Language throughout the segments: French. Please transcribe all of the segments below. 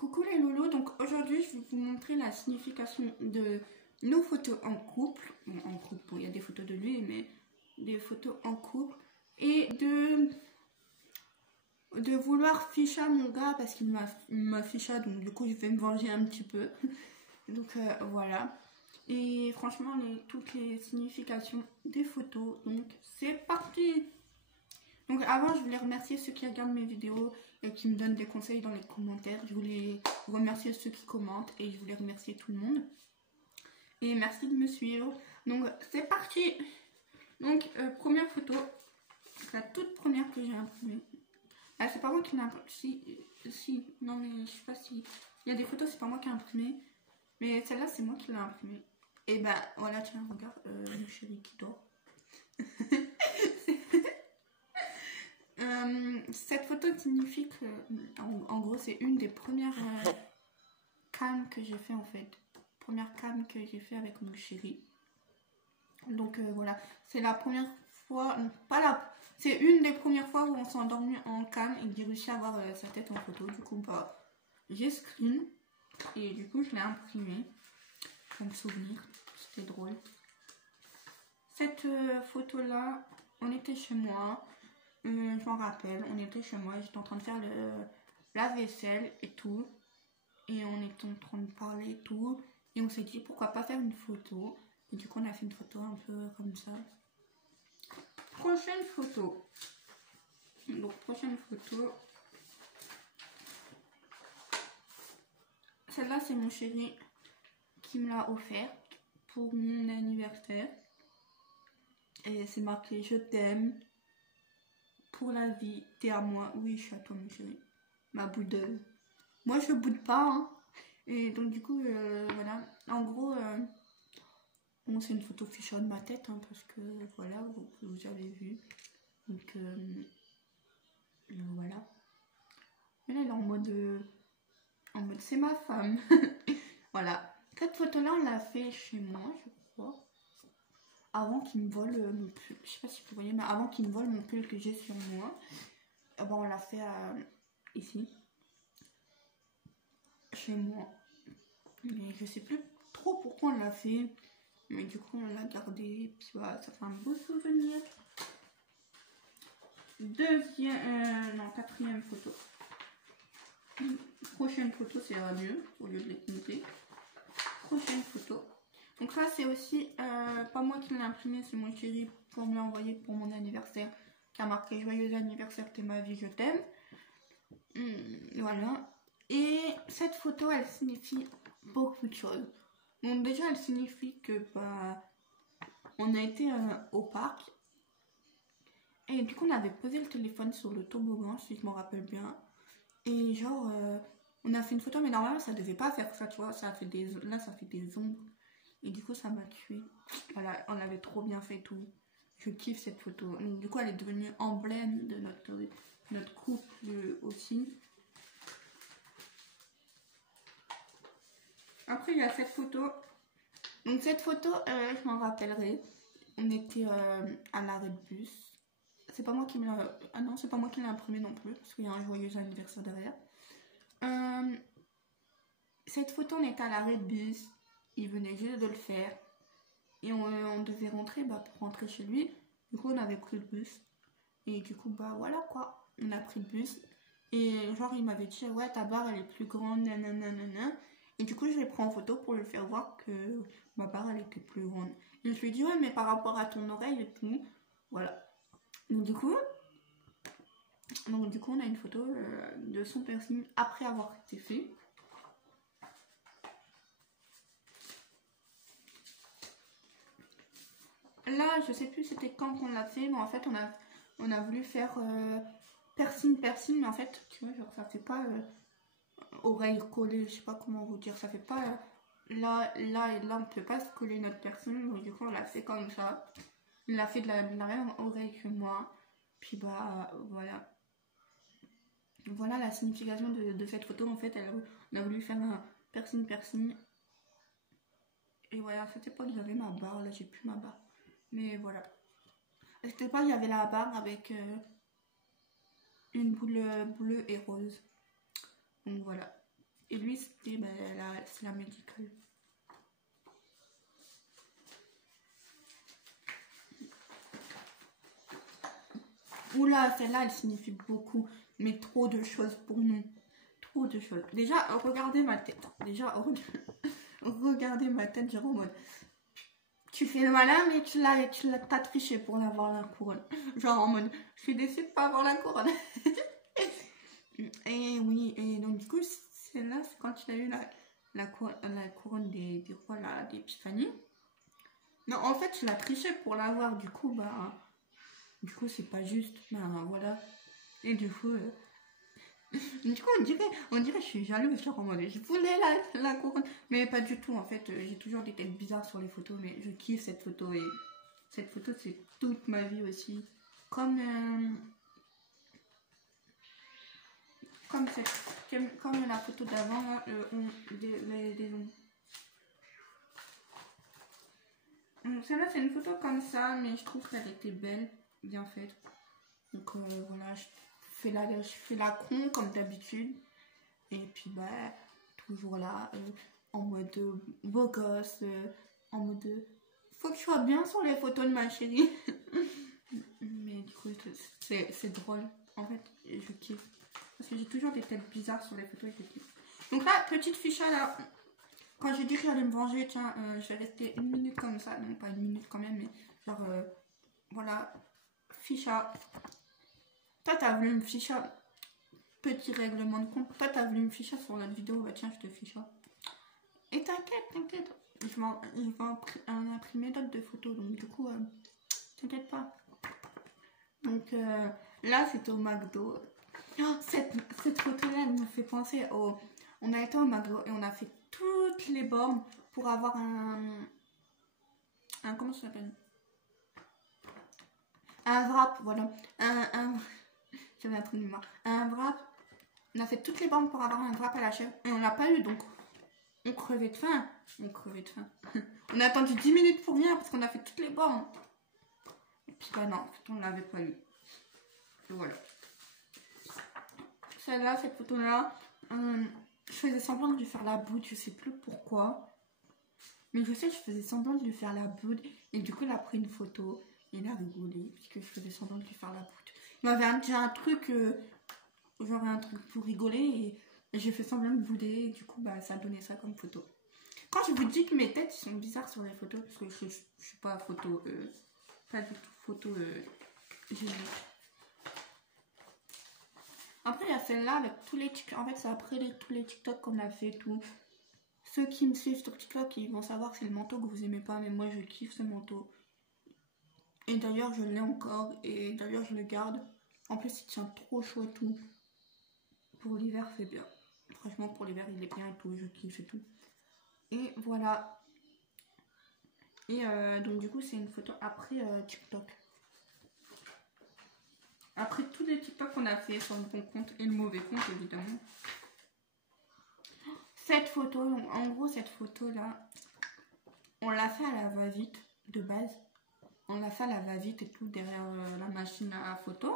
Coucou les loulous, donc aujourd'hui je vais vous montrer la signification de nos photos en couple. Bon, en couple, bon, il y a des photos de lui, mais des photos en couple. Et de vouloir ficha mon gars parce qu'il m'a ficha, donc du coup je vais me venger un petit peu. Donc voilà. Et franchement, toutes les significations des photos, donc c'est parti! Donc avant, je voulais remercier ceux qui regardent mes vidéos et qui me donnent des conseils dans les commentaires. Je voulais remercier ceux qui commentent et je voulais remercier tout le monde. Et merci de me suivre. Donc c'est parti. Donc première photo, la toute première que j'ai imprimée. Ah, c'est pas moi qui l'ai imprimée. Si, non mais je sais pas si. Il y a des photos, c'est pas moi qui l'ai imprimée. Mais celle-là, c'est moi qui l'ai imprimée. Et ben voilà, tiens, regarde, mon chéri qui dort. Cette photo signifie que, en gros, c'est une des premières cams que j'ai fait en fait. Première cam que j'ai fait avec mon chéri. Donc voilà, c'est la première fois, pas la, c'est une des premières fois où on s'est endormi en cam et que j'ai réussi à avoir sa tête en photo. Du coup, bah, j'ai screen et du coup, je l'ai imprimé comme souvenir. C'était drôle. Cette photo-là, on était chez moi. Je m'en rappelle, on était chez moi, j'étais en train de faire la vaisselle et tout. Et on était en train de parler et tout. Et on s'est dit pourquoi pas faire une photo. Et du coup on a fait une photo un peu comme ça. Prochaine photo. Donc prochaine photo. Celle-là c'est mon chéri qui me l'a offert pour mon anniversaire. Et c'est marqué je t'aime. Pour la vie, t'es à moi. Oui, je suis à toi, mon chéri. Ma boudeuse. Moi, je boude pas. Hein. Et donc, du coup, voilà. En gros, bon, c'est une photo fichée de ma tête. Hein, parce que, voilà, vous avez vu. Donc, voilà. Et là, elle est en mode c'est ma femme. Voilà. Cette photo-là, on l'a fait chez moi, je crois. Avant qu'il me vole mon pull, je sais pas si vous voyez, mais avant qu'il me vole mon pull que j'ai sur moi, bon, on l'a fait ici, chez moi. Mais je sais plus trop pourquoi on l'a fait, mais du coup on l'a gardé, puis voilà, ça fait un beau souvenir. Quatrième photo. Prochaine photo, c'est mieux, au lieu de les noter. Prochaine photo. Donc ça c'est aussi pas moi qui l'ai imprimé, c'est mon chéri pour me l'envoyer pour mon anniversaire, qui a marqué joyeux anniversaire, t'es ma vie, je t'aime. Voilà. Et cette photo elle signifie beaucoup de choses. Donc déjà elle signifie que bah, on a été au parc. Et du coup on avait posé le téléphone sur le toboggan si je me rappelle bien. Et genre on a fait une photo mais normalement ça devait pas faire ça, tu vois, ça a fait là ça fait des ombres. Et du coup ça m'a tué. Voilà, on avait trop bien fait tout. Je kiffe cette photo. Donc, du coup elle est devenue emblème de notre couple aussi. Après il y a cette photo. Donc cette photo, je m'en rappellerai. On était à l'arrêt de bus. C'est pas moi qui me l'a... Ah non, c'est pas moi qui l'ai imprimé non plus. Parce qu'il y a un joyeux anniversaire derrière. Cette photo, on était à l'arrêt de bus. Il venait juste de le faire. Et on devait rentrer pour rentrer chez lui. Du coup, on avait pris le bus. Et du coup, bah voilà quoi. On a pris le bus. Et genre, il m'avait dit, ouais, ta barre, elle est plus grande, nanana. Et du coup, je l'ai pris en photo pour lui faire voir que ma barre, elle était plus grande. Et je lui ai dit, ouais, mais par rapport à ton oreille et tout. Voilà. Donc, du coup, on a une photo de son piercing après avoir été fait. Là, je sais plus c'était quand qu'on l'a fait, mais en fait, on a voulu faire piercing, mais en fait, tu vois, genre, ça fait pas oreille collée, je sais pas comment vous dire, ça fait pas là et là, on peut pas se coller notre piercing, donc du coup, on l'a fait comme ça. On l'a fait de la même oreille que moi, puis bah, voilà. Voilà la signification de cette photo, en fait, on a voulu faire un piercing. Et voilà, à cette époque, j'avais ma barre, là, j'ai plus ma barre. Mais voilà. À cette époque, il y avait la barre avec une boule bleue et rose. Donc voilà. Et lui, c'était c'est la médicale. Oula, celle-là, elle signifie beaucoup, mais trop de choses pour nous. Trop de choses. Déjà, regardez ma tête. Déjà, regardez ma tête, genre en mode... Tu fais le malin, mais t'as triché pour avoir la couronne. Genre en mode, je suis déçue de pas avoir la couronne. Et oui, et donc du coup, celle-là, c'est quand il a eu la couronne des rois, d'Épiphanie. Non, en fait, je l'ai triché pour l'avoir, du coup, c'est pas juste. Voilà. Et du coup, on dirait que je suis jalouse, genre en mode, je voulais la couronne. Mais pas du tout, en fait, j'ai toujours des têtes bizarres sur les photos, mais je kiffe cette photo. Et cette photo, c'est toute ma vie aussi. Comme la photo d'avant, les ongles. Celle-là, c'est une photo comme ça, mais je trouve qu'elle était belle, bien faite. Donc voilà, je fais la con comme d'habitude. Et puis toujours là, en mode beau gosse, en mode faut que je sois bien sur les photos de ma chérie. Mais du coup, c'est drôle. En fait, je kiffe. Parce que j'ai toujours des têtes bizarres sur les photos et je kiffe. Donc là, petite ficha là. Quand j'ai dit que j'allais me venger, tiens, je vais rester 1 minute comme ça. Non, pas 1 minute quand même, mais genre, voilà. Ficha. Toi, t'as voulu me ficha. Petit règlement de compte. Toi, t'as voulu me ficha sur notre vidéo. Bah, tiens, je te ficha. Et t'inquiète. Je vais imprimer d'autres de photos. Donc, du coup, t'inquiète pas. Donc, là, c'était au McDo. Oh, cette photo-là, elle me fait penser au... On a été au McDo et on a fait toutes les bornes pour avoir un comment ça s'appelle? Un wrap, voilà. J'avais un trou de mémoire. Un wrap. On a fait toutes les bornes pour avoir un wrap à la chèvre et on l'a pas eu, donc on crevait de faim. On a attendu 10 minutes pour rien parce qu'on a fait toutes les bornes. Et puis non, en fait, on l'avait pas eu. Et voilà. Celle-là, cette photo-là, je faisais semblant de lui faire la boude, je sais plus pourquoi. Mais je sais que je faisais semblant de lui faire la boude. Et du coup, il a pris une photo. Et il a rigolé. Puisque je faisais semblant de lui faire la boude. Il m'avait dit un truc. Genre un truc pour rigoler. Et j'ai fait semblant de bouder. Et du coup, ça a donné ça comme photo. Quand je vous dis que mes têtes sont bizarres sur les photos. Parce que je suis pas photo. Pas du tout photo génique. Après, il y a celle-là avec tous les TikTok. En fait, c'est après tous les TikTok qu'on a fait tout. Ceux qui me suivent sur TikTok, ils vont savoir que c'est le manteau que vous aimez pas. Mais moi, je kiffe ce manteau. Et d'ailleurs, je l'ai encore. Et d'ailleurs, je le garde. En plus, il tient trop chaud et tout. Pour l'hiver, c'est bien. Franchement, pour l'hiver, il est bien et tout. Je kiffe et tout. Et voilà. Et donc, du coup, c'est une photo après TikTok. Après tous les TikTok qu'on a fait sur le bon compte et le mauvais compte, évidemment. Cette photo, donc, en gros, cette photo-là, on l'a fait à la va-vite, de base. On l'a fait à la va-vite et tout, derrière la machine à photo.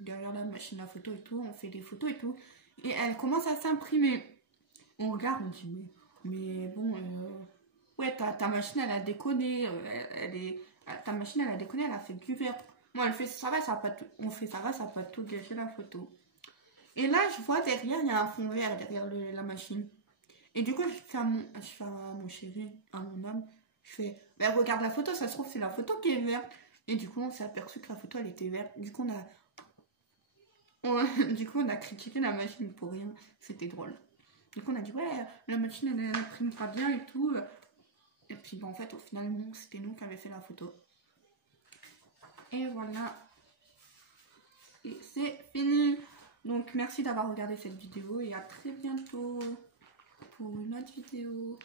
Derrière la machine à photo et tout, on fait des photos et tout. Et elle commence à s'imprimer. On regarde, on dit, mais bon, ouais, ta machine, elle a déconné. Ta machine, elle a déconné, elle a fait du vert. Moi, elle fait ça va, ça va pas tout. On fait ça va, ça va pas tout gâcher la photo. Et là, je vois derrière, il y a un fond vert derrière la machine. Et du coup, je fais à mon chéri, à mon homme, je fais, regarde la photo, ça se trouve, c'est la photo qui est verte. Et du coup, on s'est aperçu que la photo, elle était verte. Du coup, on a critiqué la machine pour rien. C'était drôle. Du coup, on a dit, ouais, la machine, elle imprime pas bien et tout. Et puis, en fait, au final, non, c'était nous qui avions fait la photo. Et voilà. Et c'est fini. Donc, merci d'avoir regardé cette vidéo et à très bientôt pour une autre vidéo.